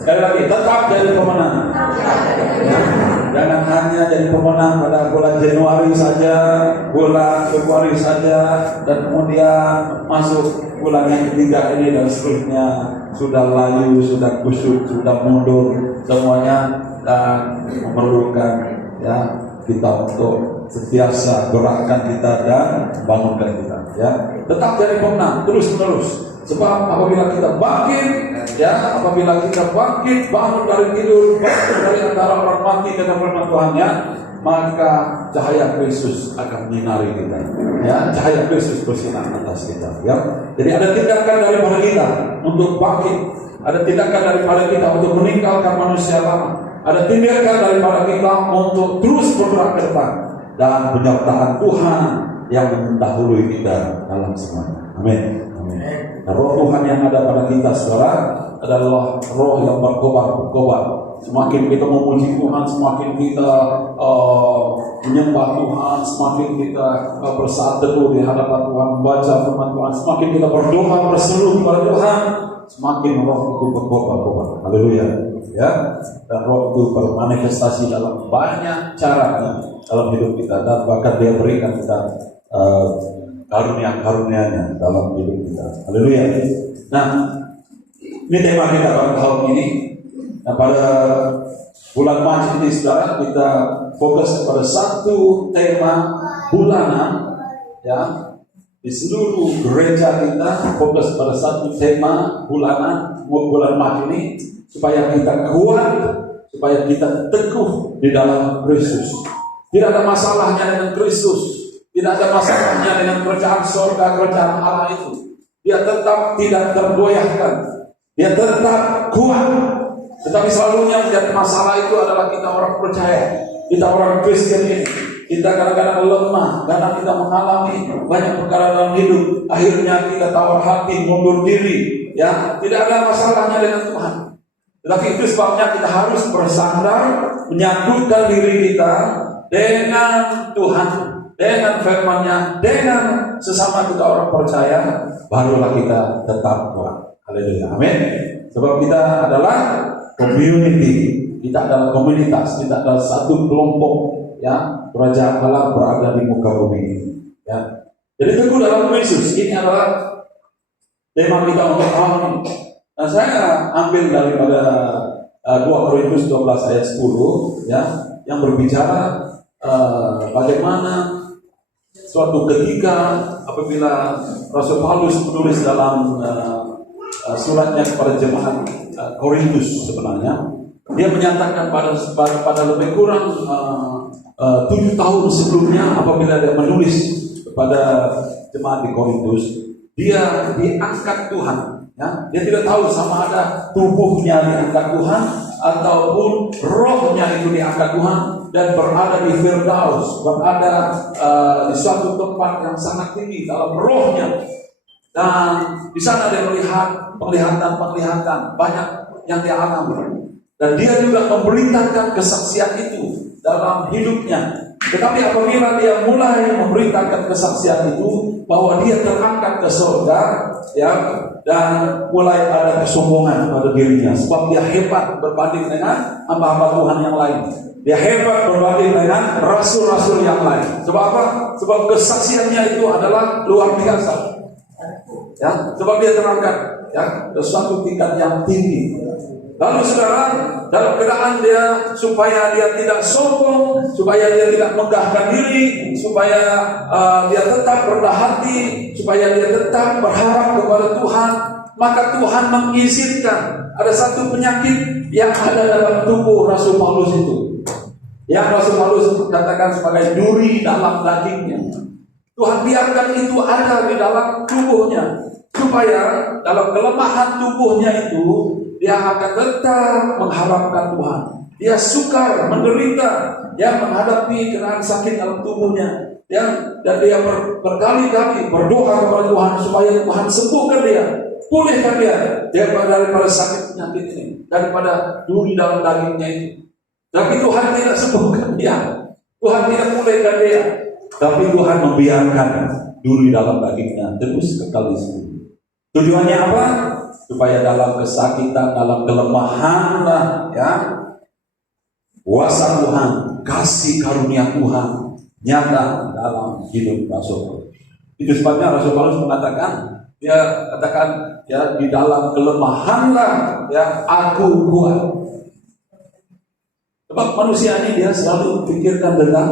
Sekali lagi, tetap jadi pemenang. Jangan hanya jadi pemenang pada bulan Januari saja, bulan Februari saja, dan kemudian masuk bulan yang ketiga ini dan seterusnya sudah layu, sudah kusut, sudah mundur semuanya, dan memerlukan ya kita untuk sentiasa gerakkan kita dan bangunkan kita ya. Tetap jadi pemenang terus menerus. Sebab apabila kita bangkit, ya, apabila kita bangkit, bangun dari tidur, bangun dari antara orang mati kata firman Tuhan ya, maka cahaya Kristus akan menyinari kita. Ya, cahaya Kristus bersinar atas kita. Ya, jadi ada tindakan daripada kita untuk bangkit, ada tindakan daripada kita untuk meninggalkan manusia lama, ada tindakan daripada kita untuk terus bergerak ke depan, dan penyertaan Tuhan yang mendahului kita dalam semuanya. Amin. Nah, roh Tuhan yang ada pada kita sekarang adalah roh yang berkobar. Semakin kita memuji Tuhan, semakin kita menyembah Tuhan, semakin kita bersatu teduh di hadapan Tuhan, membaca firman Tuhan, semakin kita berdoa berseru kepada Tuhan, semakin roh itu berkobar. Haleluya. Ya, dan roh itu bermanifestasi dalam banyak cara dalam hidup kita, dan bahkan Dia berikan kita karunia-karunia-Nya dalam hidup kita. Haleluya. Nah, ini tema kita pada tahun ini. Nah, pada bulan Mac ini saudara, kita fokus pada satu tema bulanan ya. Di seluruh gereja kita fokus pada satu tema bulanan bulan Mac ini, supaya kita kuat, supaya kita teguh di dalam Kristus. Tidak ada masalahnya dengan Kristus. Tidak ada masalahnya dengan kerajaan surga, kerajaan Allah itu. Dia tetap tidak tergoyahkan. Dia tetap kuat. Tetapi selalu yang menjadi masalah itu adalah kita orang percaya. Kita orang Kristen ini. Kita kadang-kadang lemah karena kita mengalami banyak perkara dalam hidup. Akhirnya kita tawar hati, mundur diri. Ya, tidak ada masalahnya dengan Tuhan. Tetapi itu sebabnya kita harus bersandar, menyatukan diri kita dengan Tuhan, dengan firman-Nya, dengan sesama kita orang percaya, barulah kita tetap kuat. Haleluya. Amin. Sebab kita adalah community, kita adalah komunitas, kita adalah satu kelompok ya, kerajaan Allah berada di muka bumi ini. Ya. Jadi teguh dalam Kristus, ini adalah tema kita untuk tahun ini. Nah, saya ambil daripada 2 Korintus 12 ayat 10 ya, yang berbicara bagaimana suatu ketika apabila Rasul Paulus menulis dalam suratnya kepada jemaat Korintus, sebenarnya dia menyatakan pada lebih kurang 7 tahun sebelumnya, apabila dia menulis kepada jemaat di Korintus, dia diangkat Tuhan. Ya, dia tidak tahu sama ada tubuhnya diangkat Tuhan ataupun rohnya itu diangkat Tuhan dan berada di Firdaus, berada di suatu tempat yang sangat tinggi dalam rohnya. Dan di sana dia melihat penglihatan banyak yang dia alami. Dan dia juga memberitakan kesaksian itu dalam hidupnya. Tetapi apabila dia mulai memberitakan kesaksian itu bahwa dia terangkat ke surga, ya, dan mulai ada kesombongan pada dirinya, sebab dia hebat berbanding dengan hamba-hamba Tuhan yang lain. Dia hebat berbanding dengan rasul-rasul yang lain. Sebab apa? Sebab kesaksiannya itu adalah luar biasa. Ya, sebab dia terangkat ya ke suatu tingkat yang tinggi. Lalu saudara, dalam keadaan dia supaya dia tidak sombong, supaya dia tidak megahkan diri, supaya dia tetap rendah hati, supaya dia tetap berharap kepada Tuhan, maka Tuhan mengizinkan ada satu penyakit yang ada dalam tubuh Rasul Paulus itu, yang Rasul Paulus katakan sebagai duri dalam dagingnya. Tuhan biarkan itu ada di dalam tubuhnya, supaya dalam kelemahan tubuhnya itu dia akan tetap mengharapkan Tuhan. Dia sukar menderita, dia menghadapi keadaan sakit dalam tubuhnya, ya, dan dia berkali-kali berdoa kepada Tuhan supaya Tuhan sembuhkan dia, pulihkan dia daripada sakit penyakit ini, daripada duri dalam dagingnya itu. Tapi Tuhan tidak sembuhkan dia, Tuhan tidak pulihkan dia, tapi Tuhan membiarkan duri dalam dagingnya terus kekal di situ. Tujuannya apa? Supaya dalam kesakitan, dalam kelemahan lah, ya, kuasa Tuhan, kasih karunia Tuhan nyata dalam hidup Rasul Paulus. Itu sebabnya Rasul Paulus mengatakan, dia katakan, ya, di dalam kelemahanlah, ya, aku kuat. Sebab manusia ini dia selalu pikirkan tentang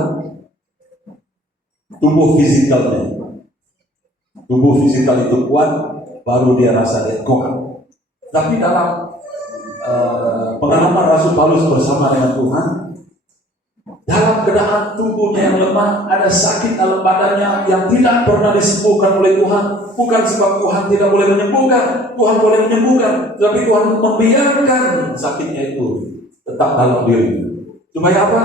tubuh fisikalnya. Tubuh fisikal itu kuat, baru dia rasa dia kuat. Tapi dalam pengalaman Rasul Paulus bersama dengan Tuhan, dalam keadaan tubuhnya yang lemah, ada sakit dalam badannya yang tidak pernah disembuhkan oleh Tuhan. Bukan sebab Tuhan tidak boleh menyembuhkan, Tuhan boleh menyembuhkan, tapi Tuhan membiarkan sakitnya itu tetap dalam dirinya. Supaya apa?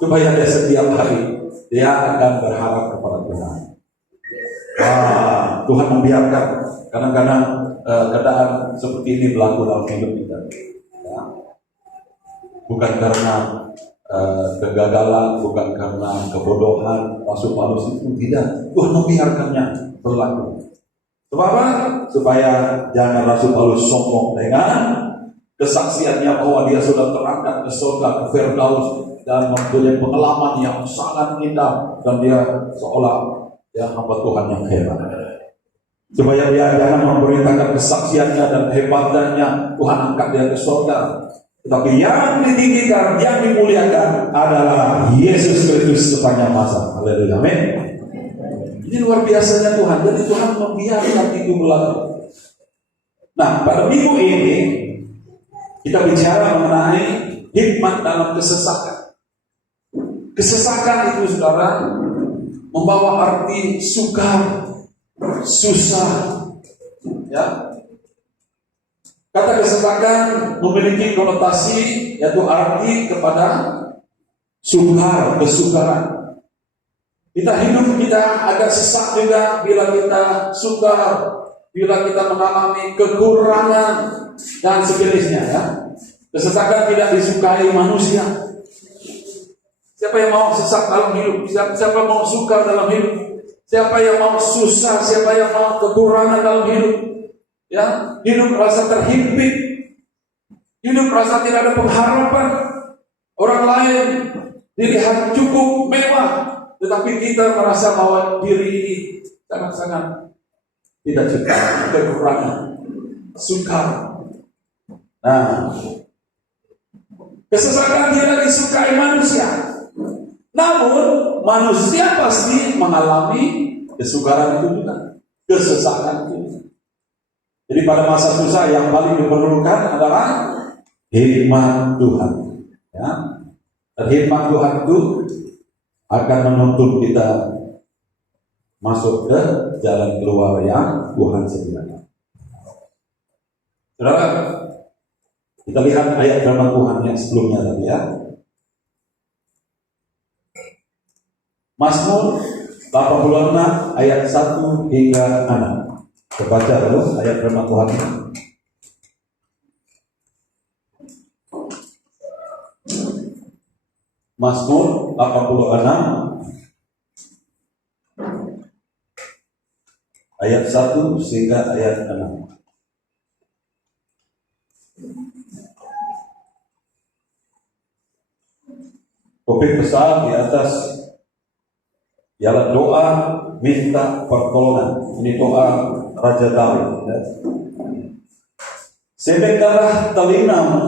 Supaya dia setiap hari dia akan berharap kepada Tuhan. Tuhan membiarkan kadang-kadang keadaan seperti ini berlaku dalam hidup kita. Ya. Bukan karena kegagalan, bukan karena kebodohan Rasul Paulus itu, tidak. Tuhan membiarkannya berlaku. Sebab apa? Supaya jangan Rasul Paulus sombong dengan kesaksiannya bahwa dia sudah terangkat ke surga, ke Firdaus, dan mempunyai pengalaman yang sangat indah, dan dia seolah ya hamba Tuhan yang hebat. Supaya dia jangan memberitakan kesaksiannya dan kehebatannya, Tuhan angkat dia ke surga. Tetapi yang ditinggikan, yang dimuliakan adalah Yesus Kristus sepanjang masa. Haleluya, amin. Ini luar biasanya Tuhan. Jadi Tuhan membiarkan itu berlaku. Nah, pada minggu ini kita bicara mengenai hikmat dalam kesesakan. Kesesakan itu, saudara, membawa arti sukar, susah, ya. Kata kesesakan memiliki konotasi, yaitu arti kepada sukar, kesukaran. Kita hidup kita agak sesak juga bila kita sukar, bila kita mengalami kekurangan dan sejenisnya, ya. Kesesakan tidak disukai manusia. Siapa yang mau sesak dalam hidup? Siapa mau sukar dalam hidup? Siapa yang mau susah? Siapa yang mau kekurangan dalam hidup? Ya, hidup rasa terhimpit, hidup rasa tidak ada pengharapan. Orang lain dilihat cukup mewah, tetapi kita merasa bahwa diri ini sangat-sangat tidak cukup, kekurangan, sukar. Nah, kesesakan tidak disukai manusia. Namun manusia pasti mengalami kesukaran itu juga, kesesakan itu. Jadi pada masa susah yang paling diperlukan adalah hikmat Tuhan. Ya. Dan hikmat Tuhan itu akan menuntun kita masuk ke jalan keluar yang Tuhan sediakan. Saudara, kita lihat ayat firman Tuhan yang sebelumnya tadi, ya. Mazmur 86 ayat 1 hingga 6. Kita baca dulu ayat firman Tuhan. Mazmur 86 ayat 1 hingga ayat 6. Topik besar di atas ialah doa minta pertolongan. Ini doa Raja Daud. Sebengkalah telingamu,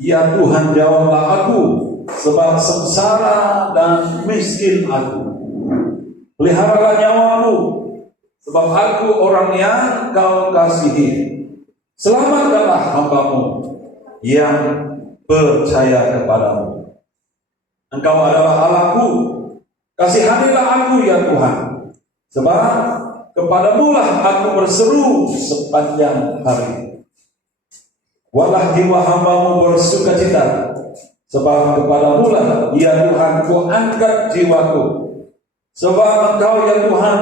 ya Tuhan, jawablah aku, sebab sengsara dan miskin aku. Peliharalah nyawaku, sebab aku orang yang kau kasihi. Selamatkanlah hambamu yang percaya kepadamu. Engkau adalah Allahku, kasihanilah aku ya Tuhan, sebab kepadamu-lah aku berseru sepanjang hari. Walah jiwa hambamu bersukacita, sebab kepadamu-lah ya Tuhan ku angkat jiwaku. Sebab Engkau ya Tuhan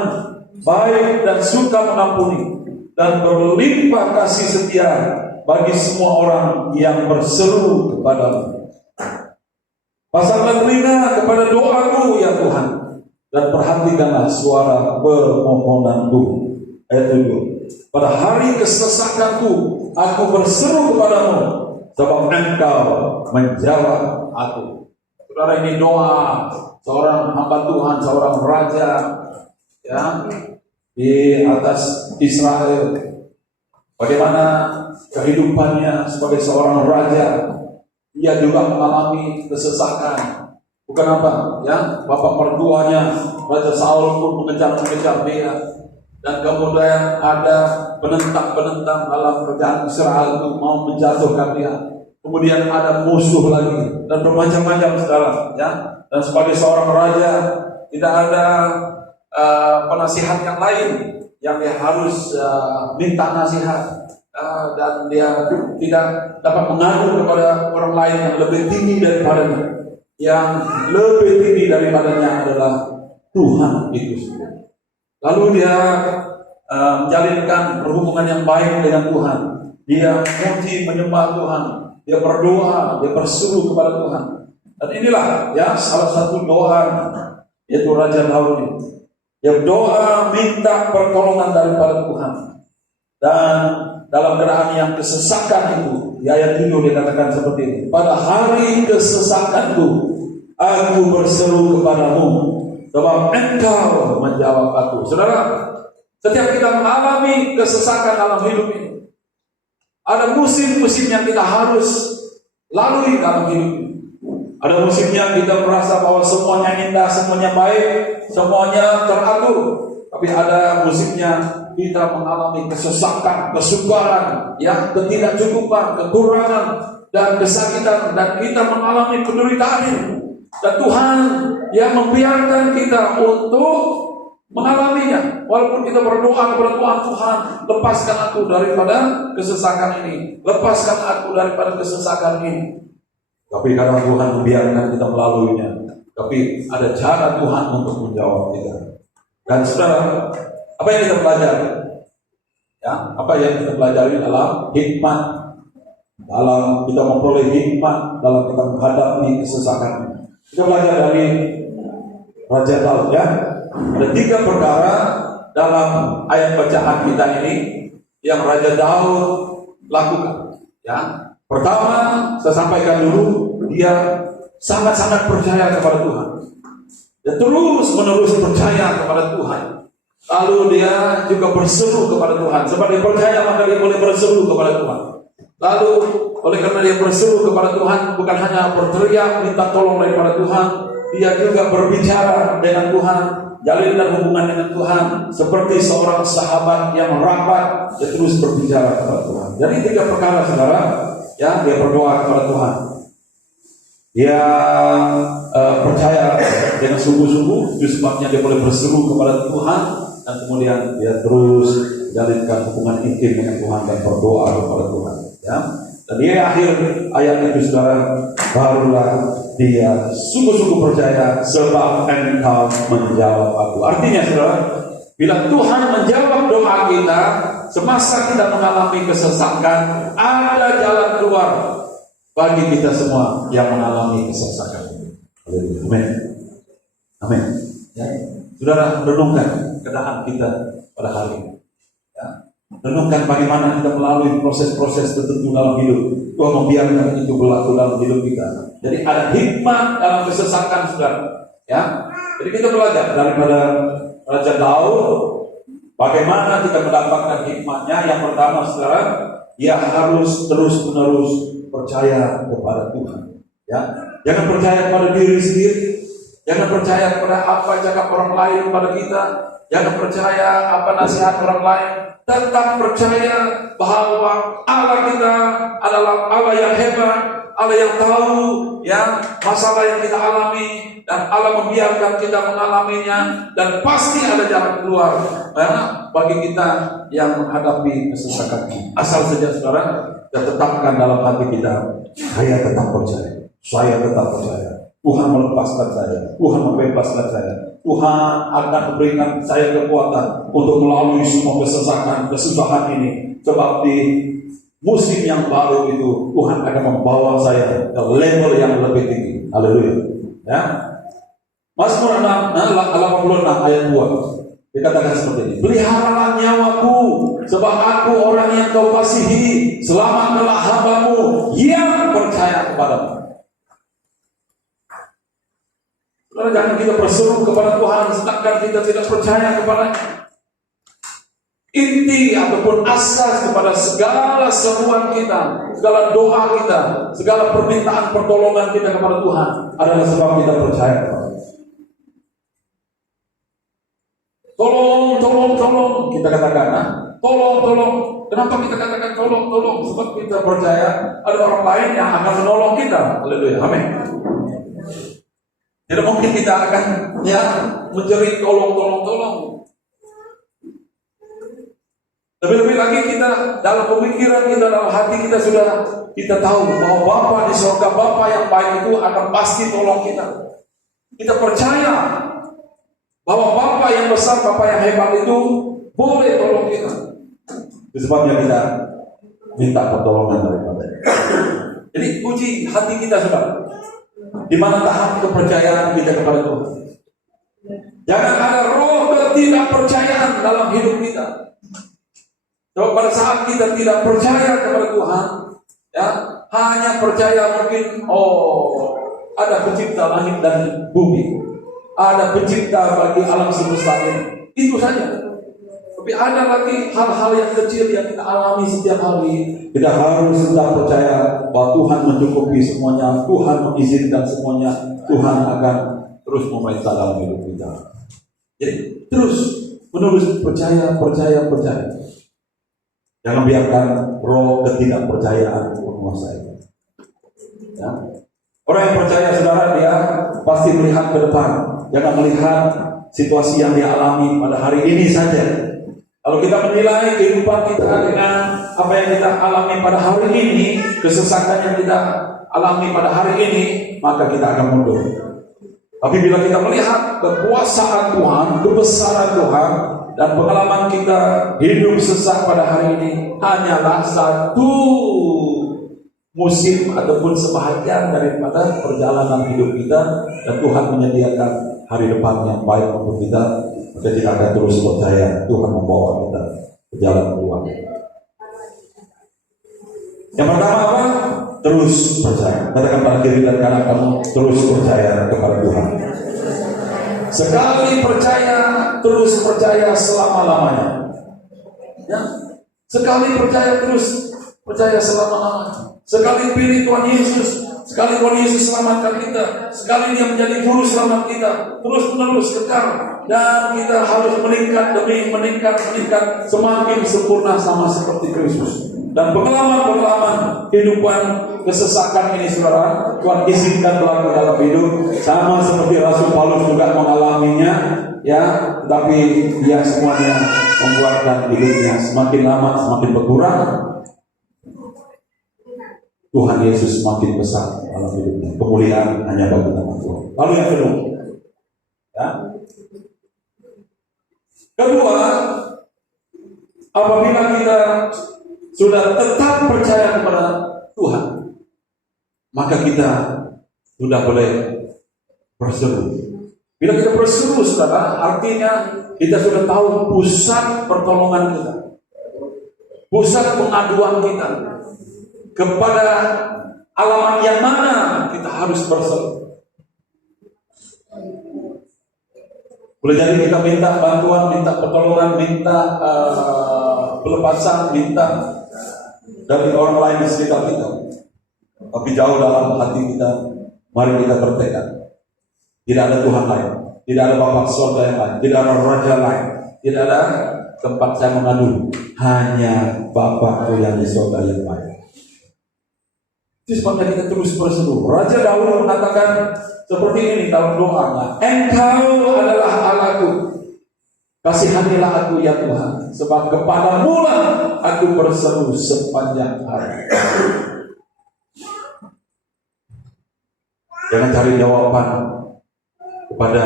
baik dan suka mengampuni, dan berlimpah kasih setia bagi semua orang yang berseru kepadamu. Pasanglah telinga kepada doaku ya Tuhan, dan perhatikanlah suara permohonanku. Ayat 7. Pada hari kesesakanku aku berseru kepadamu, sebab engkau menjawab aku. Saudara, ini doa seorang hamba Tuhan, seorang raja, ya, di atas Israel. Bagaimana kehidupannya sebagai seorang raja. Ia juga mengalami kesesakan. Bukan apa, ya, bapak mertuanya Raja Saul pun mengejar-ngejar dia, dan kemudian ada penentang-penentang dalam kerajaan Israel itu mau menjatuhkan dia. Kemudian ada musuh lagi dan bermacam-macam sekarang, ya. Dan sebagai seorang raja tidak ada penasihat yang lain yang dia harus minta nasihat, dan dia tidak dapat mengadu kepada orang lain yang lebih tinggi daripadanya. Yang lebih tinggi daripadanya adalah Tuhan itu sendiri. Lalu dia menjalinkan perhubungan yang baik dengan Tuhan. Dia memuji menyembah Tuhan. Dia berdoa, dia berseru kepada Tuhan. Dan inilah, ya, salah satu doa yaitu Raja Daud ini. Dia berdoa minta pertolongan daripada Tuhan. Dan dalam keadaan yang kesesakan itu, di ayat 7 dikatakan seperti ini. Pada hari kesesakanku, aku berseru kepadamu, sebab engkau menjawab aku. Saudara, setiap kita mengalami kesesakan dalam hidup ini, ada musim-musim yang kita harus lalui dalam hidup ini. Ada musimnya kita merasa bahwa semuanya indah, semuanya baik, semuanya teratur. Tapi ada musimnya kita mengalami kesesakan, kesukaran, ya, ketidakcukupan, kekurangan, dan kesakitan, dan kita mengalami penderitaan. Dan Tuhan yang membiarkan kita untuk mengalaminya. Walaupun kita berdoa kepada Tuhan, Tuhan, lepaskan aku daripada kesesakan ini, lepaskan aku daripada kesesakan ini. Tapi kadang Tuhan membiarkan kita melaluinya. Tapi ada cara Tuhan untuk menjawab kita. Dan saudara, apa yang kita pelajari? Ya, apa yang kita pelajari dalam hikmat, dalam kita memperoleh hikmat dalam kita menghadapi kesesakan. Kita belajar dari Raja Daud, ya. Ada 3 perkara dalam ayat bacaan kita ini yang Raja Daud lakukan. Ya, pertama saya sampaikan dulu, dia sangat-sangat percaya kepada Tuhan. Dia terus-menerus percaya kepada Tuhan. Lalu dia juga berseru kepada Tuhan. Sebab dia percaya, maka dia boleh berseru kepada Tuhan. Lalu oleh karena dia berseru kepada Tuhan, bukan hanya berteriak minta tolong daripada Tuhan, dia juga berbicara dengan Tuhan, jalinkan hubungan dengan Tuhan seperti seorang sahabat yang rapat. Dia terus berbicara kepada Tuhan. Jadi 3 perkara, saudara, ya, dia berdoa kepada Tuhan. Dia percaya dengan sungguh-sungguh, itu sebabnya dia boleh berseru kepada Tuhan, dan kemudian dia terus jalinkan hubungan intim dengan Tuhan dan berdoa kepada Tuhan. Ya, dan di akhir ayat itu, saudara, barulah dia sungguh-sungguh percaya, sebab engkau menjawab aku. Artinya, saudara, bila Tuhan menjawab doa kita semasa kita mengalami kesesakan, ada jalan keluar bagi kita semua yang mengalami kesesakan. Amin. Amin. Ya. Saudara, renungkan keadaan kita pada hari ini. Ya. Renungkan bagaimana kita melalui proses-proses tertentu dalam hidup. Tuhan membiarkan itu berlaku dalam hidup kita. Jadi ada hikmah dalam kesesakan, saudara. Ya. Jadi kita belajar daripada Raja Daud, bagaimana kita mendapatkan hikmahnya. Yang pertama, saudara, dia harus terus-menerus percaya kepada Tuhan. Ya, jangan percaya kepada diri sendiri. Jangan percaya kepada apa cakap orang lain kepada kita. Jangan percaya apa nasihat orang lain. Tetap percaya bahwa Allah kita adalah Allah yang hebat, Allah yang tahu, ya, masalah yang kita alami, dan Allah membiarkan kita mengalaminya, dan pasti ada jalan keluar, ya, bagi kita yang menghadapi kesesakan ini. Asal saja, saudara, kita tetapkan dalam hati kita, saya tetap percaya, saya tetap percaya. Tuhan melepaskan saya, Tuhan membebaskan saya, Tuhan akan memberikan saya kekuatan untuk melalui semua kesesakan, kesusahan ini. Sebab di musim yang baru itu, Tuhan akan membawa saya ke level yang lebih tinggi. Haleluya. Ya. Mazmur 86 ayat 2. Dikatakan seperti ini, peliharalah nyawaku, sebab aku orang yang kau kasihi. Selamatkanlah hambamu yang percaya kepadamu. Saudara, jangan kita berseru kepada Tuhan sedangkan kita tidak percaya kepadanya. Inti ataupun asas kepada segala seruan kita, segala doa kita, segala permintaan pertolongan kita kepada Tuhan adalah sebab kita percaya kepada. Tolong, tolong, tolong, kita katakan, tolong, tolong. Kenapa kita katakan tolong, tolong? Sebab kita percaya ada orang lain yang akan menolong kita. Haleluya, amin. Tidak mungkin kita akan menjerit tolong, tolong, tolong. Lebih-lebih lagi kita dalam pemikiran kita, dalam hati kita sudah kita tahu bahwa Bapa di surga, Bapa yang baik itu akan pasti tolong kita. Kita percaya bahwa Bapa yang besar, Bapa yang hebat itu boleh tolong kita. Itu sebabnya kita minta pertolongan daripada. Jadi uji hati kita, saudara. Di mana tahap kepercayaan kita kepada Tuhan. Jangan ada roh ketidakpercayaan dalam hidup kita. Kalau pada saat kita tidak percaya kepada Tuhan, ya, hanya percaya mungkin ada pencipta langit dan bumi, ada pencipta bagi alam semesta ini, itu saja. Tapi ada lagi hal-hal yang kecil yang kita alami setiap hari. Kita harus sudah percaya bahwa Tuhan mencukupi semuanya, Tuhan mengizinkan semuanya, Tuhan akan terus memerintah dalam hidup kita. Jadi terus menerus percaya, percaya, percaya. Jangan biarkan roh ketidakpercayaan menguasai. Ya. Orang yang percaya, saudara, dia pasti melihat ke depan. Jangan melihat situasi yang dia alami pada hari ini saja. Kalau kita menilai kehidupan kita dengan apa yang kita alami pada hari ini, kesesakan yang kita alami pada hari ini, maka kita akan mundur. Tapi bila kita melihat kekuasaan Tuhan, kebesaran Tuhan, dan pengalaman kita hidup sesak pada hari ini hanyalah satu musim ataupun sebahagian daripada perjalanan hidup kita, dan Tuhan menyediakan hari depan yang baik untuk kita. Maka kita akan terus percaya Tuhan membawa kita ke jalan keluar. Yang pertama apa? Terus percaya. Katakan pada diri dan kanan kamu, terus percaya kepada Tuhan. Sekali percaya, terus percaya selama-lamanya. Ya. Sekali percaya, terus percaya selama-lamanya. Sekali pilih Tuhan Yesus, sekali Tuhan Yesus selamatkan kita, sekali Dia menjadi juru selamat kita, terus-menerus kekal, dan kita harus meningkat demi meningkat, semakin sempurna sama seperti Kristus. Dan pengalaman-pengalaman kehidupan kesesakan ini, saudara, Tuhan izinkan berlaku dalam hidup, sama seperti Rasul Paulus juga mengalaminya, ya. Tetapi dia semuanya membuatkan hidupnya semakin lama semakin berkurang. Tuhan Yesus semakin besar dalam hidupnya. Kemuliaan hanya bagi nama Tuhan. Lalu yang kedua, ya. Kedua, apabila kita sudah tetap percaya kepada Tuhan, maka kita sudah boleh berseru. Bila kita berseru, saudara, artinya kita sudah tahu pusat pertolongan kita, pusat pengaduan kita, kepada alamat yang mana kita harus berseru. Boleh jadi kita minta bantuan, minta pertolongan, minta pelepasan, minta dari orang lain di sekitar kita. Tapi jauh dalam hati kita, mari kita bertekad. Tidak ada Tuhan lain, tidak ada Bapa surga yang lain, tidak ada Raja lain, tidak ada tempat saya mengadu, hanya Bapakku yang di surga yang baik. Itu sebabnya kita terus berseru. Raja Daud mengatakan seperti ini dalam doanya, Engkau adalah Allahku, kasihanilah aku ya Tuhan, sebab kepadamu lah aku berseru sepanjang hari. Jangan cari jawaban kepada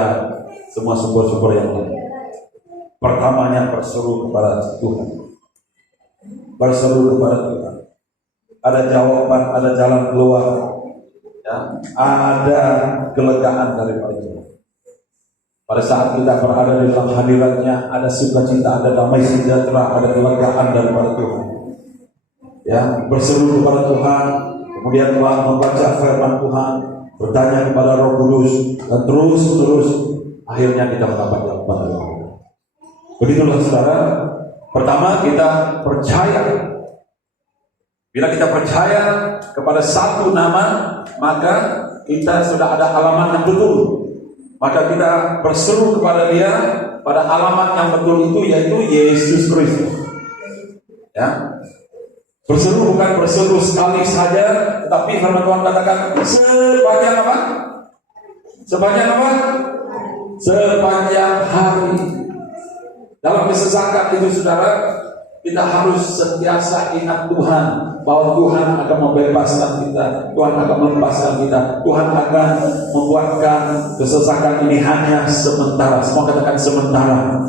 semua sumber-sumber yang lain. Pertamanya berseru kepada Tuhan. Berseru kepada Tuhan. Ada jawaban, ada jalan keluar, ya, ada kelegaan daripada Tuhan. Pada saat kita berada di dalam hadirat-Nya, ada sukacita, ada damai sejahtera, ada kelegaan daripada Tuhan. Ya, berseru kepada Tuhan, kemudian telah membaca firman Tuhan, bertanya kepada Roh Kudus, dan terus akhirnya kita mendapat jawaban dari Tuhan. Begitulah saudara. Pertama, kita percaya. Bila kita percaya kepada satu nama, maka kita sudah ada alamat yang betul. Maka kita berseru kepada Dia pada alamat yang betul itu, yaitu Yesus Kristus. Ya, berseru bukan berseru sekali saja, tetapi firman Tuhan katakan sepanjang apa? Sepanjang apa? Sepanjang hari. Dalam kesesakan itu saudara, kita harus sentiasa ingat Tuhan, bahwa Tuhan akan membebaskan kita, Tuhan akan melepaskan kita, Tuhan akan membuatkan kesesakan ini hanya sementara. Semua katakan sementara.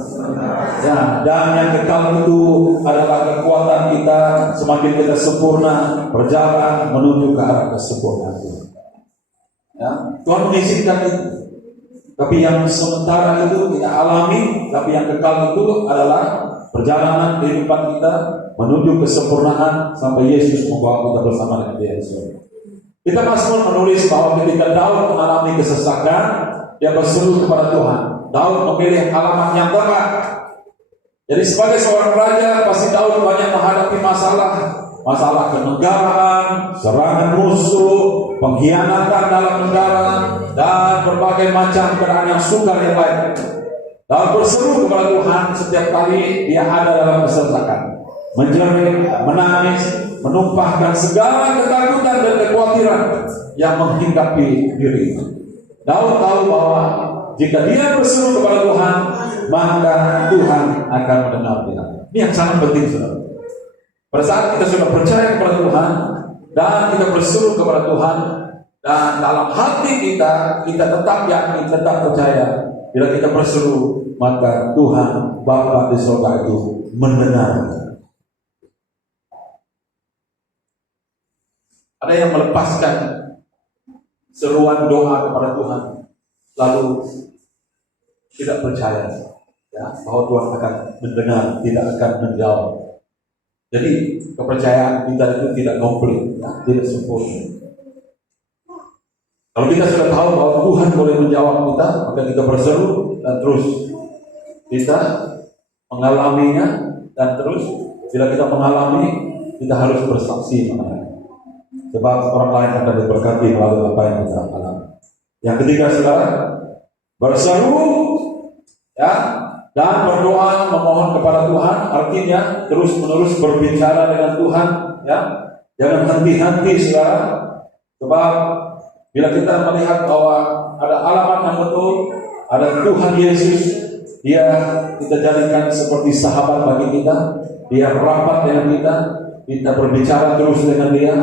Ya, dan yang kekal itu adalah kekuatan kita semakin kita sempurna berjalan menuju ke arah kesempurnaan. Ya, Tuhan mengizinkan itu. Tapi yang sementara itu kita alami, tapi yang kekal itu adalah perjalanan kehidupan kita menuju kesempurnaan sampai Yesus membawa kita bersama dengan Dia. Kita Mazmur menulis bahwa ketika Daud mengalami kesesakan, dia berseru kepada Tuhan. Daud memilih alamat yang tepat. Jadi sebagai seorang raja, pasti Daud banyak menghadapi masalah kenegaraan, serangan musuh, pengkhianatan dalam negara, dan berbagai macam keadaan yang sukar yang lain. Daud berseru kepada Tuhan setiap kali dia ada dalam kesesakan, menjerit, menangis, menumpahkan segala ketakutan dan kekhawatiran yang menghinggapi diri. Daud tahu bahwa jika dia berseru kepada Tuhan, maka Tuhan akan mendengar dia. Ini yang sangat penting, saudara. Pada saat kita sudah percaya kepada Tuhan dan kita berseru kepada Tuhan, dan dalam hati kita tetap yakin, tetap percaya, bila kita berseru, maka Tuhan Bapa di surga itu mendengar. Ada yang melepaskan seruan doa kepada Tuhan, lalu tidak percaya, ya, bahwa Tuhan akan mendengar, tidak akan menjawab. Jadi kepercayaan kita itu tidak komplit, ya, tidak sempurna. Kalau kita sudah tahu bahwa Tuhan boleh menjawab kita, maka kita berseru dan terus kita mengalaminya, dan terus bila kita mengalami, kita harus bersaksi mengenai. Sebab orang lain akan diberkati melalui apa yang kita alami. Yang ketiga, saudara, berseru, ya, dan berdoa memohon kepada Tuhan, artinya terus menerus berbicara dengan Tuhan, ya, jangan henti-henti, saudara. Sebab bila kita melihat bahwa ada alamat yang betul, ada Tuhan Yesus, Dia kita jadikan seperti sahabat bagi kita, Dia rapat dengan kita berbicara terus dengan Dia.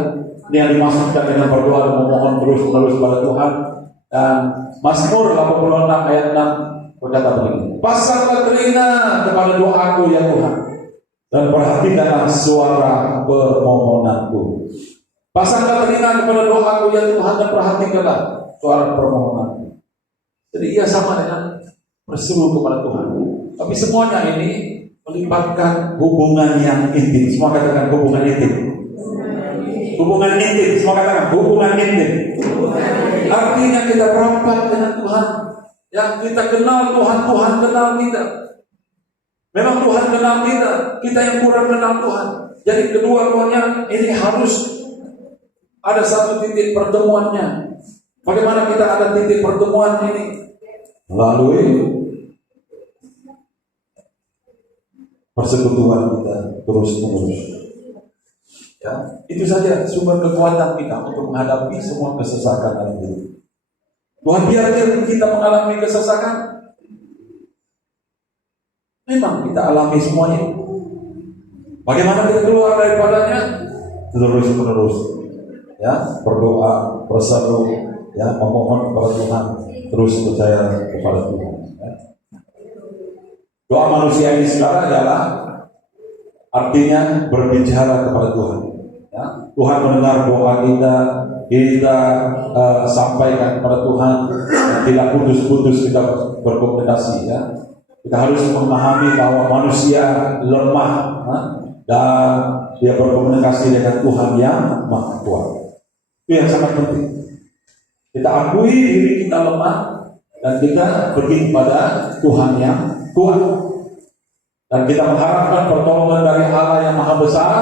Ini yang dimaksudkan dengan berdoa dan memohon terus-menerus kepada Tuhan. Dan Mazmur 86 ayat 6 berkata begini, pasanglah telinga kepada doaku ya Tuhan, dan perhatikanlah suara permohonanku. Pasanglah telinga kepada doaku ya Tuhan, dan perhatikanlah suara permohonanku. Jadi ia sama dengan berseru kepada Tuhan. Tapi semuanya ini melibatkan hubungan yang intim. Semua katakan hubungan intim. Hubungan intim. Semua katakan hubungan intim. Artinya kita rapat dengan Tuhan. Ya, kita kenal Tuhan, Tuhan kenal kita. Memang Tuhan kenal kita, kita yang kurang kenal Tuhan. Jadi kedua-duanya ini harus ada satu titik pertemuannya. Bagaimana kita ada titik pertemuan ini? Melalui persekutuan kita terus-menerus. Ya, itu saja sumber kekuatan kita untuk menghadapi semua kesesakan dalam hidup. Tuhan biarkan kita mengalami kesesakan. Memang kita alami semuanya. Bagaimana kita keluar daripadanya? Terus-menerus, ya, berdoa, berseru, ya, memohon kepada Tuhan, terus percaya kepada Tuhan. Ya. Doa manusia ini sekarang adalah artinya berbicara kepada Tuhan. Ya. Tuhan mendengar doa kita, kita sampaikan kepada Tuhan, tidak putus-putus kita berkomunikasi ya. Kita harus memahami bahwa manusia lemah dan dia berkomunikasi dengan Tuhan yang Maha Kuasa. Itu yang sangat penting. Kita akui diri kita lemah dan kita pergi kepada Tuhan yang kuat. Dan kita mengharapkan pertolongan dari Allah yang Maha Besar,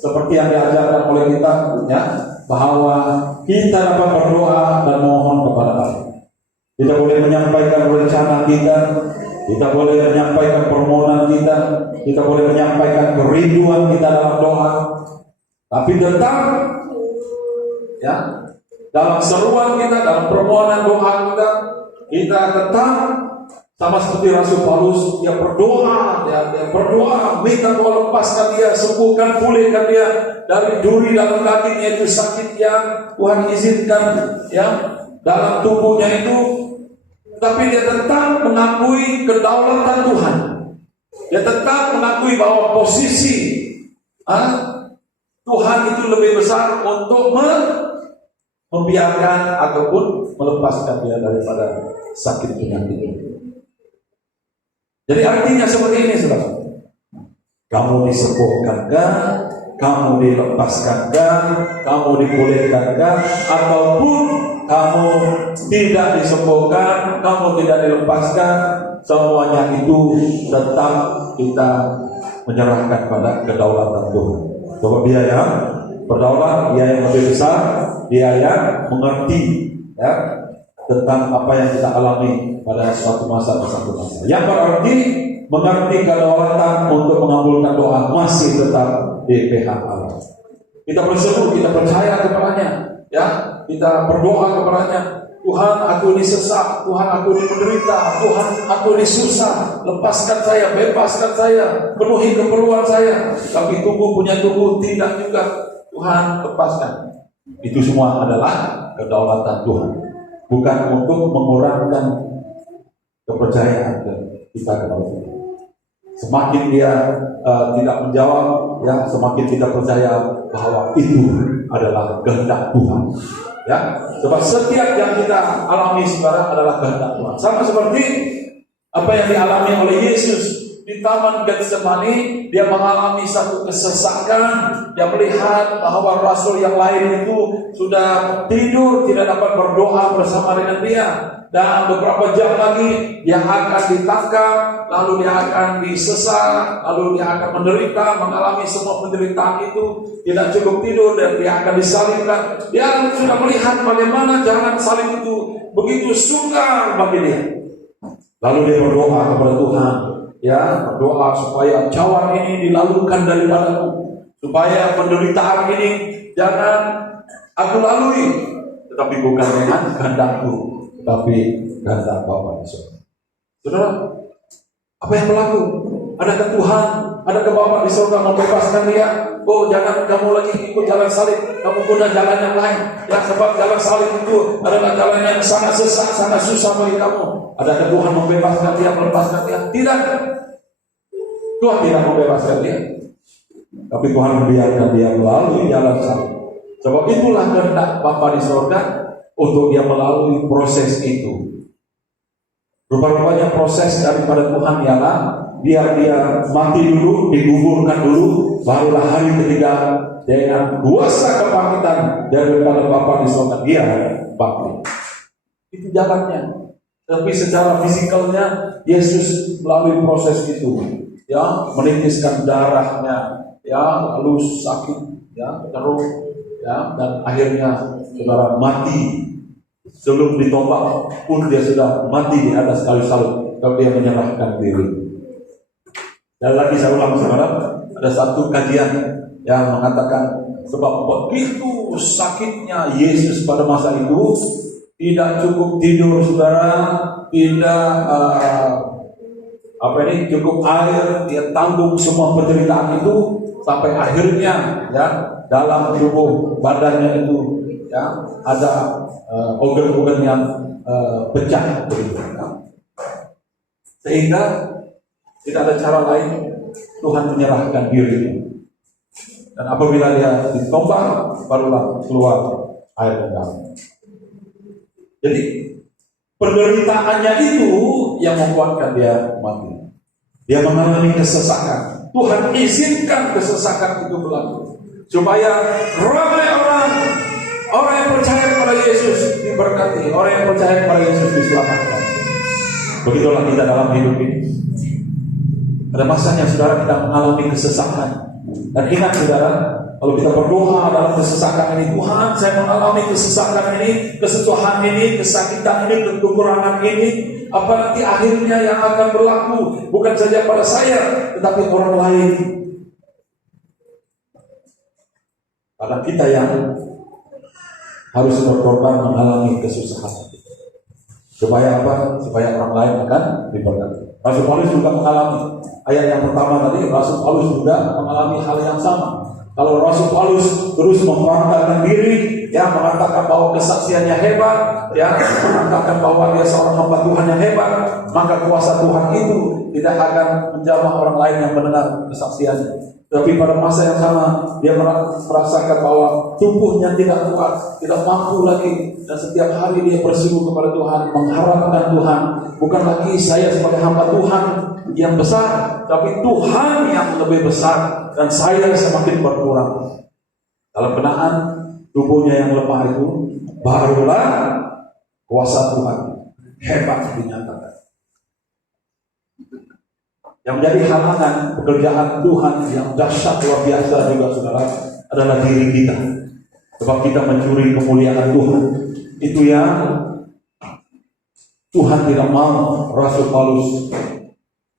seperti yang diajarkan oleh kita ya, bahwa kita dapat berdoa dan mohon kepada Allah. Kita boleh menyampaikan rencana kita boleh menyampaikan permohonan kita boleh menyampaikan kerinduan kita dalam doa. Tapi tetap ya, dalam seruan kita, dalam permohonan doa kita tetap sama seperti Rasul Paulus, dia berdoa, minta Tuhan lepaskan dia, sembuhkan, pulihkan dia dari duri dalam kakinya itu sakit yang Tuhan izinkan ya dalam tubuhnya itu. Tapi dia tetap mengakui kedaulatan Tuhan. Dia tetap mengakui bahwa posisi Tuhan itu lebih besar untuk membiarkan ataupun melepaskan dia daripada sakit penyakit itu. Jadi artinya seperti ini, saudara. Kamu disembuhkankah? Kamu dilepaskankah? Kamu dipulihkankah? Ataupun kamu tidak disembuhkan, kamu tidak dilepaskan, semuanya itu tetap kita menyerahkan pada kedaulatan Tuhan. Sebab dia yang berdaulat, dia yang lebih besar, dia yang mengerti ya tentang apa yang kita alami pada suatu masa. Yang berarti mengerti kedaulatan untuk mengabulkan doa masih tetap di pihak Allah. Kita berseru, kita percaya kepadanya, ya, kita berdoa kepadanya. Tuhan, aku ini sesak, Tuhan, aku ini menderita, Tuhan, aku ini susah, lepaskan saya, bebaskan saya, penuhi keperluan saya. Tapi tubuh punya tubuh tidak juga, Tuhan lepaskan. Itu semua adalah kedaulatan Tuhan, bukan untuk mengurangkan kepercayaan kita kepada Tuhan. Semakin dia tidak menjawab, ya, semakin kita percaya bahwa itu adalah kehendak Tuhan. Ya, sebab setiap yang kita alami sekarang adalah kehendak Tuhan. Sama seperti apa yang dialami oleh Yesus di Taman Getsemani. Dia mengalami satu kesesakan. Dia melihat bahwa rasul yang lain itu sudah tidur, tidak dapat berdoa bersama dengan dia. Dan beberapa jam lagi dia akan ditangkap, lalu dia akan disesat, lalu dia akan menderita, mengalami semua penderitaan itu. Tidak cukup tidur dan dia akan disalibkan. Dia sudah melihat bagaimana jalan salib itu begitu sukar bagi dia. Lalu dia berdoa kepada Tuhan, ya, berdoa supaya cawan ini dilalukan daripadaku, supaya penderitaan ini jangan aku lalui, tetapi bukan dengan kehendakku, tapi kehendak Bapa di surga. Saudara, apa yang berlaku? Adakah Tuhan, adakah Bapa di surga membebaskan dia? Oh, jangan kamu lagi ikut jalan salib, kamu guna jalan yang lain. Ya, sebab jalan salib itu adalah jalan yang sangat sesak, sangat susah bagi kamu. Adakah Tuhan membebaskan dia, melepaskan dia? Tidak. Tuhan tidak membebaskan dia, tapi Tuhan membiarkan dia melalui jalan salib. Sebab itulah kehendak Bapa di surga, untuk dia melalui proses itu. Rupa-rupanya proses daripada Tuhan ialah biar dia mati dulu, dikuburkan dulu, barulah hari ketiga dengan kuasa kebangkitan daripada Bapa di surga dia bangkit. Itu jalannya. Tapi secara fisikalnya Yesus melalui proses itu, ya, menitiskan darahnya, ya, lalu sakit, ya, terus, ya, dan akhirnya saudara mati. Sebelum ditombak pun dia sudah mati di atas kayu salib, kalau dia menyerahkan diri. Dan lagi saya ulang, saudara, ada satu kajian yang mengatakan sebab begitu sakitnya Yesus pada masa itu, tidak cukup tidur, saudara, tidak cukup air, dia tanggung semua penderitaan itu sampai akhirnya, ya, dalam tubuh badannya itu, ya, ada organ-organ yang pecah begitu, ya. Sehingga tidak ada cara lain, Tuhan menyerahkan dirinya. Dan apabila dia ditombak, barulah keluar air dan damai. Jadi penderitaannya itu yang membuatkan dia mati. Dia mengalami kesesakan. Tuhan izinkan kesesakan itu berlaku supaya ramai orang yang percaya kepada Yesus diberkati, orang yang percaya kepada Yesus diselamatkan. Begitulah kita dalam hidup ini. Pada masanya saudara kita mengalami kesesakan. Dan ingat saudara, kalau kita berdoa dalam kesesakan ini, Tuhan saya mengalami kesesakan ini, kesusahan ini, kesakitan ini, kekurangan ini, apa nanti akhirnya yang akan berlaku bukan saja pada saya, tetapi orang lain. Karena kita yang harus berkorban mengalami kesusahan. Supaya apa? Supaya orang lain akan diberkati. Rasul Paulus juga mengalami. Ayat yang pertama tadi, Rasul Paulus juga mengalami hal yang sama. Kalau Rasul Paulus terus membanggakan diri, ya mengatakan bahwa kesaksiannya hebat, ya mengatakan bahwa dia seorang hamba Tuhan yang hebat, maka kuasa Tuhan itu tidak akan menjamah orang lain yang mendengar kesaksiannya. Tapi pada masa yang sama dia merasakan bahwa tubuhnya tidak kuat, tidak mampu lagi, dan setiap hari dia berseru kepada Tuhan, mengharapkan Tuhan. Bukan lagi saya sebagai hamba Tuhan yang besar, tapi Tuhan yang lebih besar, dan saya semakin berkurang. Dalam benaan tubuhnya yang lemah itu, barulah kuasa Tuhan hebat dinyatakan. Yang menjadi halangan pekerjaan Tuhan yang dahsyat luar biasa juga saudara adalah diri kita. Sebab kita mencuri kemuliaan Tuhan. Itu yang Tuhan tidak mau Rasul Paulus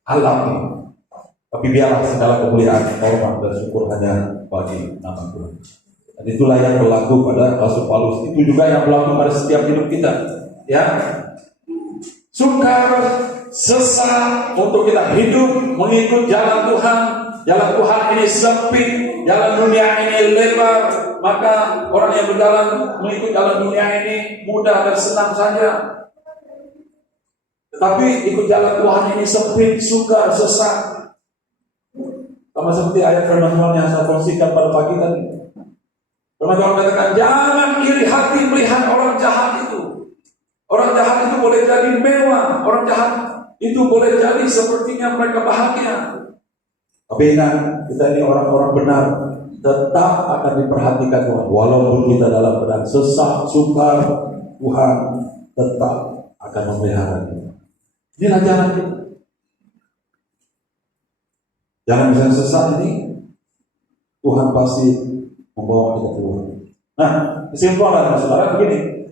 alami. Tapi biarlah segala kemuliaan, hormat dan syukur hanya bagi nama Tuhan. Dan itulah yang berlaku pada Rasul Paulus. Itu juga yang berlaku pada setiap hidup kita. Ya, sukar, sesak untuk kita hidup mengikut jalan Tuhan. Jalan Tuhan ini sempit, jalan dunia ini lebar. Maka orang yang berjalan mengikut jalan dunia ini mudah dan senang saja. Tetapi ikut jalan Tuhan ini sempit, sukar, sesak. Sama seperti ayat firman Tuhan yang saya kongsikan pada pagi tadi. Firman Tuhan katakan, jangan iri hati melihat orang jahat itu. Orang jahat itu boleh jadi mewah, orang jahat itu boleh jadi sepertinya mereka bahagia. Tapi ingat, kita ini orang-orang benar, tetap akan diperhatikan Tuhan. Walaupun kita dalam keadaan sesak, sukar, Tuhan tetap akan memelihara kita. Inilah jalan kita. Jangan bisa sesat ini, Tuhan pasti membawa kita keluar. Nah, kesimpulan saudara begini.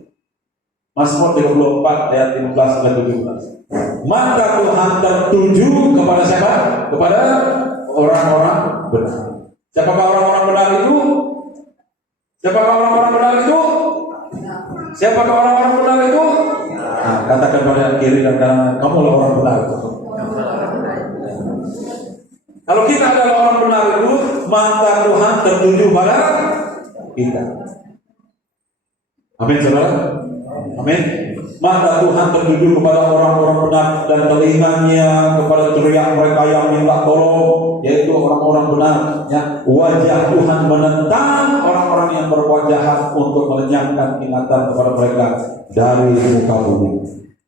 Mazmur 34 ayat 15 sampai 17. Maka Tuhan tertuju kepada siapa? Kepada orang-orang benar. Siapakah orang-orang benar itu? Siapakah orang-orang benar itu? Siapakah orang-orang benar itu? Nah, katakan pada kiri dan kanan, kamulah orang benar itu. Kalau kita adalah orang benar itu, maka Tuhan tertuju pada kita. Amin saudara. Amin. Maka Tuhan tertuju kepada orang-orang benar dan telinganya kepada teriak mereka yang minta tolong, yaitu orang-orang benar. Ya, wajah Tuhan menentang orang-orang yang berbuat jahat untuk melenyapkan ingatan kepada mereka dari muka bumi.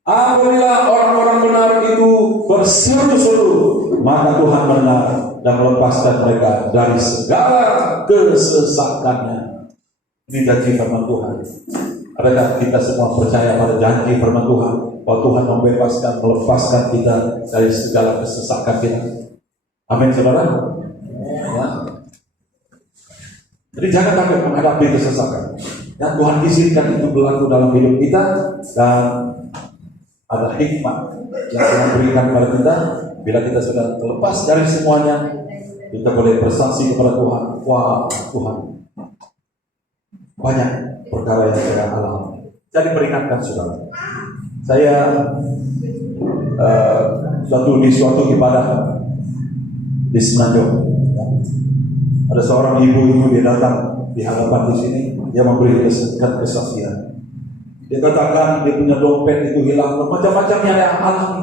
Apabila orang-orang benar itu berseru-seru, maka Tuhan benar dan melepaskan mereka dari segala kesesakannya. Ini janji firman Tuhan. Adakah kita semua percaya pada janji firman Tuhan bahwa Tuhan membebaskan, melepaskan kita dari segala kesesakan kita? Amin saudara. Ya. Jadi jangan takut menghadapi kesesakan. Ya, Tuhan izinkan itu berlaku dalam hidup kita, dan ada hikmah yang Tuhan berikan kepada kita. Bila kita sudah terlepas dari semuanya, kita boleh bersaksi kepada Tuhan. Wah Tuhan, banyak perkara yang saya alami. Jadi peringatkan saudara, saya di suatu ibadah di Semenanjung, ada seorang ibu itu, dia datang di hadapan di sini, dia memberi kesaksian. Dia katakan dia punya dompet itu hilang, macam-macamnya yang alami.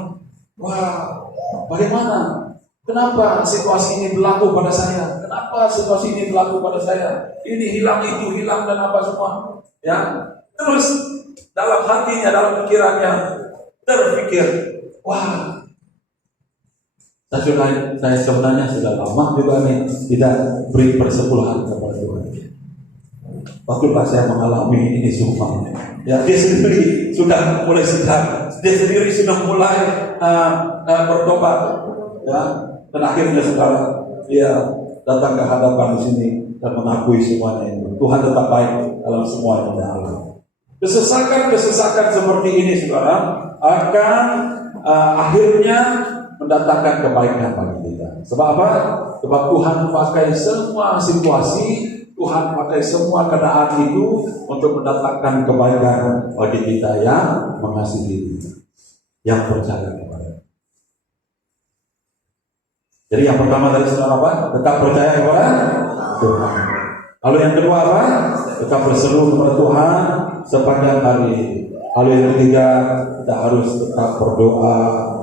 Wah, bagaimana? Kenapa situasi ini berlaku pada saya? Kenapa? kenapa situasi ini berlaku pada saya? Ini hilang, itu hilang, dan apa semua. Ya, terus dalam hatinya, dalam pikirannya terpikir, wah, saya sebenarnya sudah lama juga nih tidak beri persepuluhan kepada Tuhan. Waktulah saya mengalami ini semua. Ya, dia sendiri sudah mulai sedar, dia sendiri sudah mulai bertobat. Ya, dan akhirnya sekarang dia datang ke hadapan di sini dan mengakui semuanya itu. Tuhan tetap baik dalam semua yang dia alami. Kesesakan seperti ini, saudara, akan akhirnya mendatangkan kebaikan bagi kita. Sebab apa? Sebab Tuhan pakai semua situasi, Tuhan pakai semua keadaan itu untuk mendatangkan kebaikan bagi kita yang mengasihi Dia, yang percaya kepada. Jadi yang pertama tadi saudara apa? Tetap percaya kepada Tuhan. Lalu yang kedua apa? Tetap berseru kepada Tuhan sepanjang hari. Lalu yang ketiga, kita harus tetap berdoa,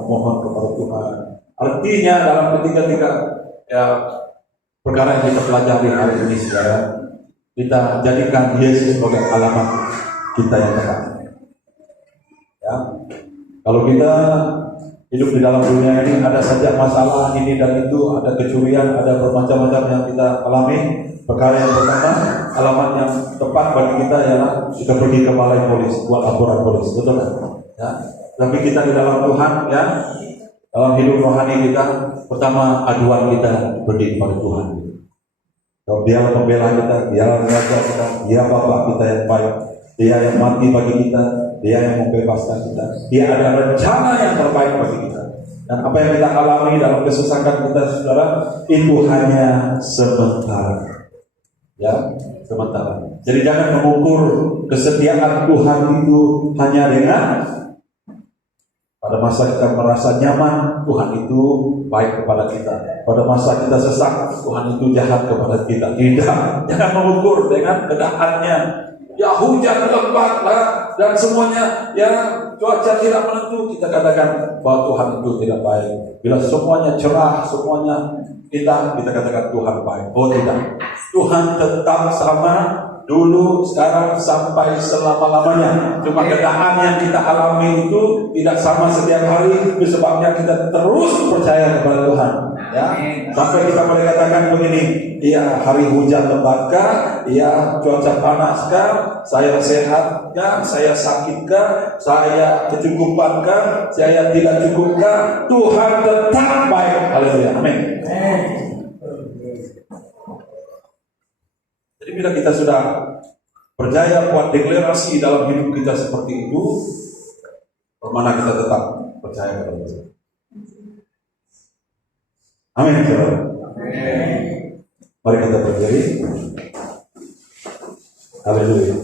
mohon kepada Tuhan. Artinya dalam ketiga-tiga perkara yang kita pelajari hari ini, saudara, kita jadikan Yesus sebagai alamat kita yang tepat. Ya, kalau kita hidup di dalam dunia ini ada saja masalah ini dan itu, ada kecurian, ada bermacam-macam yang kita alami. Perkara yang pertama, alamat yang tepat bagi kita ialah kita pergi ke balai polis, buat laporan polis, betul kan? Ya. Tapi kita di dalam Tuhan, ya, dalam hidup rohani kita, pertama aduan kita pergi kepada Tuhan. Kalau Dia membela kita, Dia mengajar kita, Dia Bapa kita yang baik, Dia yang mati bagi kita, Dia yang membebaskan kita, Dia ada rencana yang terbaik bagi kita. Dan apa yang kita alami dalam kesusahan kita, saudara, itu hanya sementara. Ya, sementara. Jadi jangan mengukur kesetiaan Tuhan itu hanya dengan pada masa kita merasa nyaman, Tuhan itu baik kepada kita. Pada masa kita sesak, Tuhan itu jahat kepada kita. Tidak. Jangan mengukur dengan keadaannya. Ya, hujan lebat lah dan semuanya, ya, cuaca tidak menentu, kita katakan bahwa Tuhan itu tidak baik. Bila semuanya cerah, semuanya kita katakan Tuhan baik. Oh tidak, Tuhan tetap sama dulu, sekarang, sampai selama-lamanya. Cuma keadaan yang kita alami itu tidak sama setiap hari. Itu sebabnya kita terus percaya kepada Tuhan. Ya, sampai kita boleh katakan begini, ya, hari hujan lebatkah, ya, cuaca panaskah, saya sehatkah, saya sakitkah, saya kecukupankah, saya tidak cukupkah, Tuhan tetap baik. Haleluya, amin. Jadi bila kita sudah percaya buat deklarasi dalam hidup kita seperti itu, bagaimana kita tetap percaya kepada Tuhan. Amin, saudara. Mari kita berdiri. Haleluya.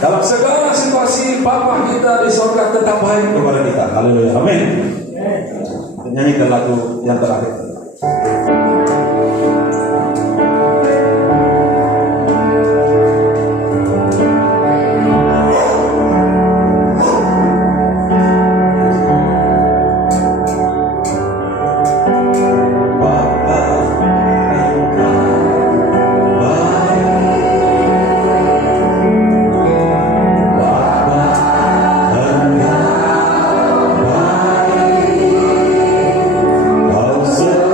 Dalam segala situasi, Bapa kita di surga tetap baik kepada kita. Haleluya. Amin. Nyanyikan lagu yang terakhir. So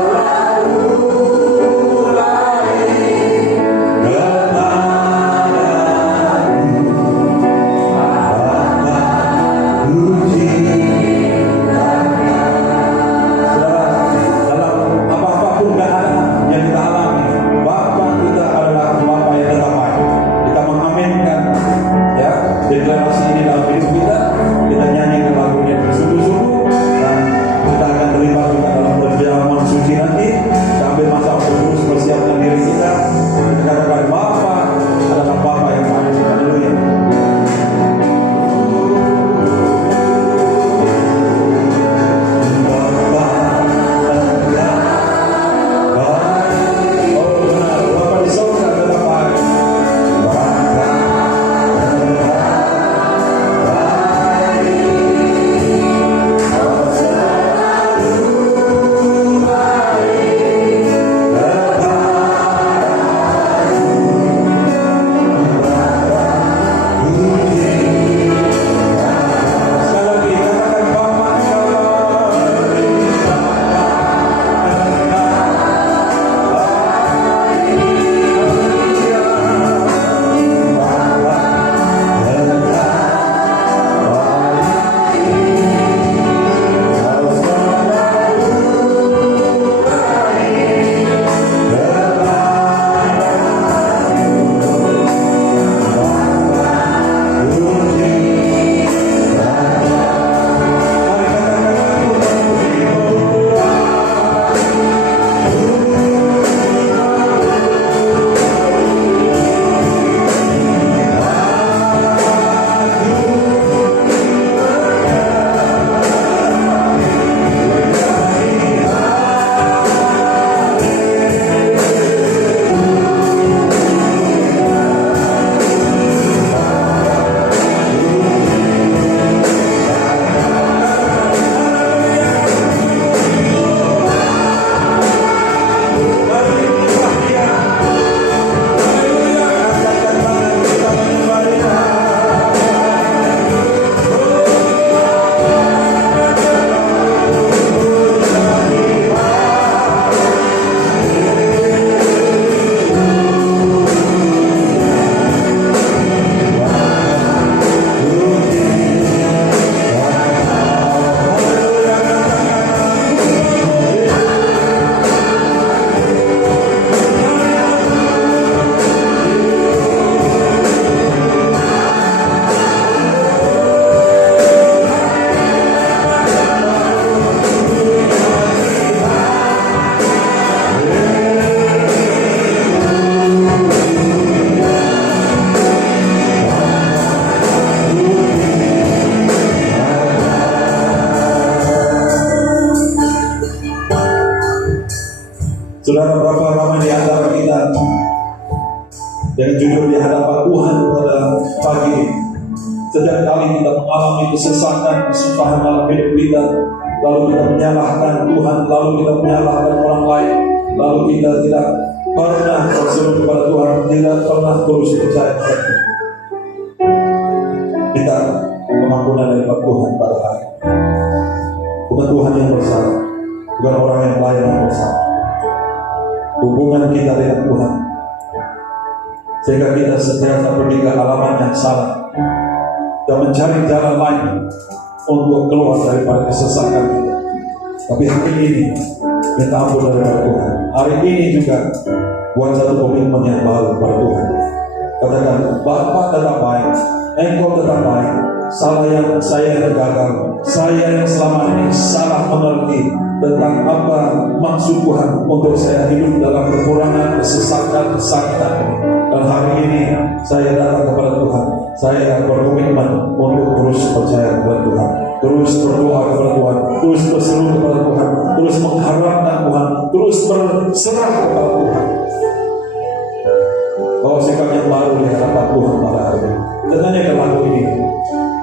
dengan jujur di hadapan Tuhan pada pagi ini. Setiap kali kita mengalami kesesakan, kesusahan dalam hidup kita, lalu kita menyalahkan Tuhan, lalu kita menyalahkan orang lain, lalu kita tidak pernah berseru kepada Tuhan, tidak pernah terus percaya kepada Tuhan. Kita pengampunan dari Tuhan pada hari. Bukan Tuhan yang bersalah, bukan orang yang lain yang bersalah. Hubungan kita dengan Tuhan, sehingga kita sentiasa pergi ke alamat yang salah dan mencari jalan lain untuk keluar daripada kesesakan kita. Tapi hari ini minta ampun daripada Tuhan. Hari ini juga buat satu komitmen yang baru pada Tuhan. Katakan, Bapa tetap baik, Engkau tetap baik. Saya yang gagal, saya yang selama ini salah mengerti tentang apa maksud Tuhan untuk saya hidup dalam kekurangan, kesesakan, kesakitan. Dan hari ini saya datang kepada Tuhan. Saya berkomitmen untuk terus percaya kepada Tuhan, terus berdoa kepada Tuhan, terus berseru kepada Tuhan, terus mengharapkan Tuhan, terus berserah kepada Tuhan. Bahwa sikap yang baru di hadapan Tuhan pada hari ini. Dengarkan lagu ini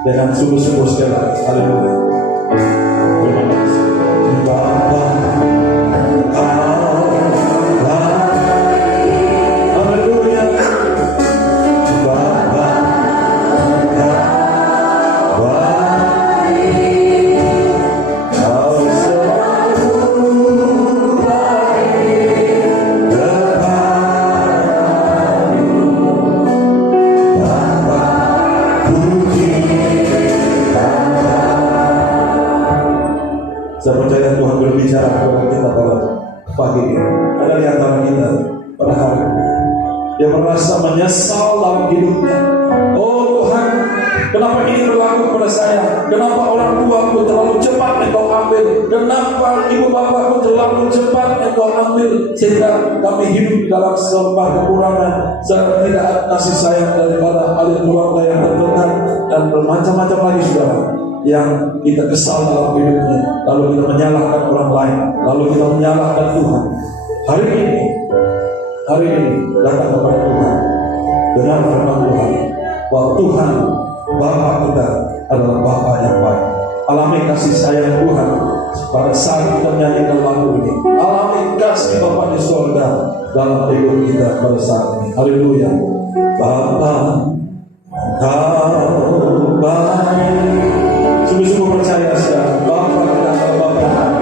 dengan sungguh-sungguh sekali. Haleluya. Terima kasih. Bapa, haleluya. Bapa, Kau selalu baik kepadaku. Bapa, puji. Saya percaya Tuhan berbicara kepada kita pada pagi ini. Ada di antara kita pada hari ini, dia merasa menyesal dalam hidupnya. Oh Tuhan, kenapa ini berlaku kepada saya? Kenapa orang tuaku terlalu cepat Engkau ambil? Kenapa ibu bapakku terlalu cepat Engkau ambil? Sehingga kami hidup dalam serba kekurangan, serta tidak kasih sayang daripada ahli keluarga yang terdekat, dan bermacam-macam lagi saudara yang kita kesal dalam hidupnya, lalu kita menyalahkan orang lain, lalu kita menyalahkan Tuhan. Hari ini datang kepada Tuhan dengan firman Tuhan bahwa Tuhan Bapa kita adalah Bapa yang baik. Alami kasih sayang Tuhan pada saat kita menyanyikan lagu ini. Alami kasih Bapa di surga dalam hidup kita pada saat ini. Haleluya. Bapa, Kau baik. Sungguh-sungguh percaya sekarang Bapa kita adalah Bapa yang baik.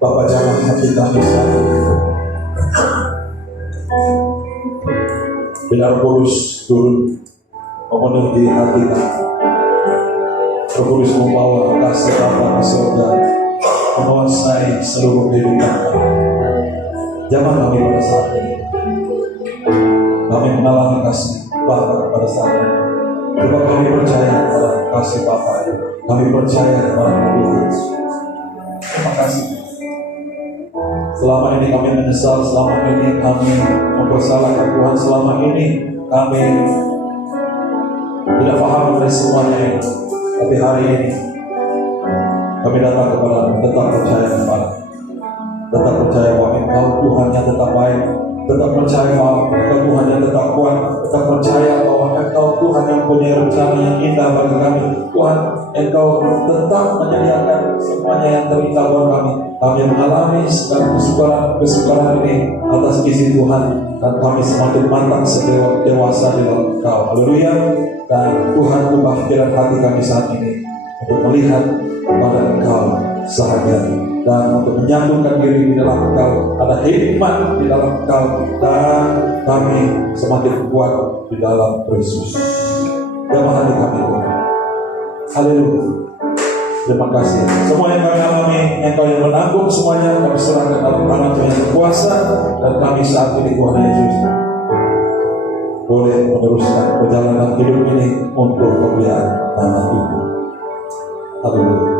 Bapa, jamah hati kami saat ini. Biar Roh Kudus turun memenuhi hati kami. Roh Kudus membawa kasih Bapa ke surga, menguasai seluruh kehidupan kami. Jamah kami pada saat ini. Kami mengalami kasih Bapa pada saat ini. Sebab kami percaya pada kasih Bapa. Kami percaya kepada Tuhan. Terima kasih. Selama ini kami menyesal, selama ini kami mempersalahkan Tuhan, selama ini kami tidak paham dari semuanya ini. Tapi hari ini kami datang kepada tetap percaya kepada, tetap percaya bahwa Engkau Tuhan yang tetap baik, tetap percaya bahwa Engkau Tuhan yang tetap kuat, tetap percaya bahwa Engkau Tuhan yang punya rencana yang indah bagi kami. Tuhan, Engkau tetap menyediakan semuanya yang terindah buat kami. Kami mengalami segala kesukaran ini atas izin Tuhan, dan kami semakin matang dewasa di dalam Engkau. Haleluya. Dan Tuhan, ubah pikiran hati kami saat ini untuk melihat kepada Engkau sehari-hari, dan untuk menyambungkan diri di dalam Engkau. Ada hikmat di dalam Engkau, dan kami semakin kuat di dalam Kristus. Jamah hati kami, Tuhan. Haleluya. Terima kasih. Semua yang kami alami, Engkau yang menanggung semuanya, kami serahkan dalam tangan Tuhan yang berkuasa. Dan kami saat ini, Tuhan Yesus, boleh meneruskan perjalanan hidup ini untuk kemuliaan nama Tuhan. Haleluya.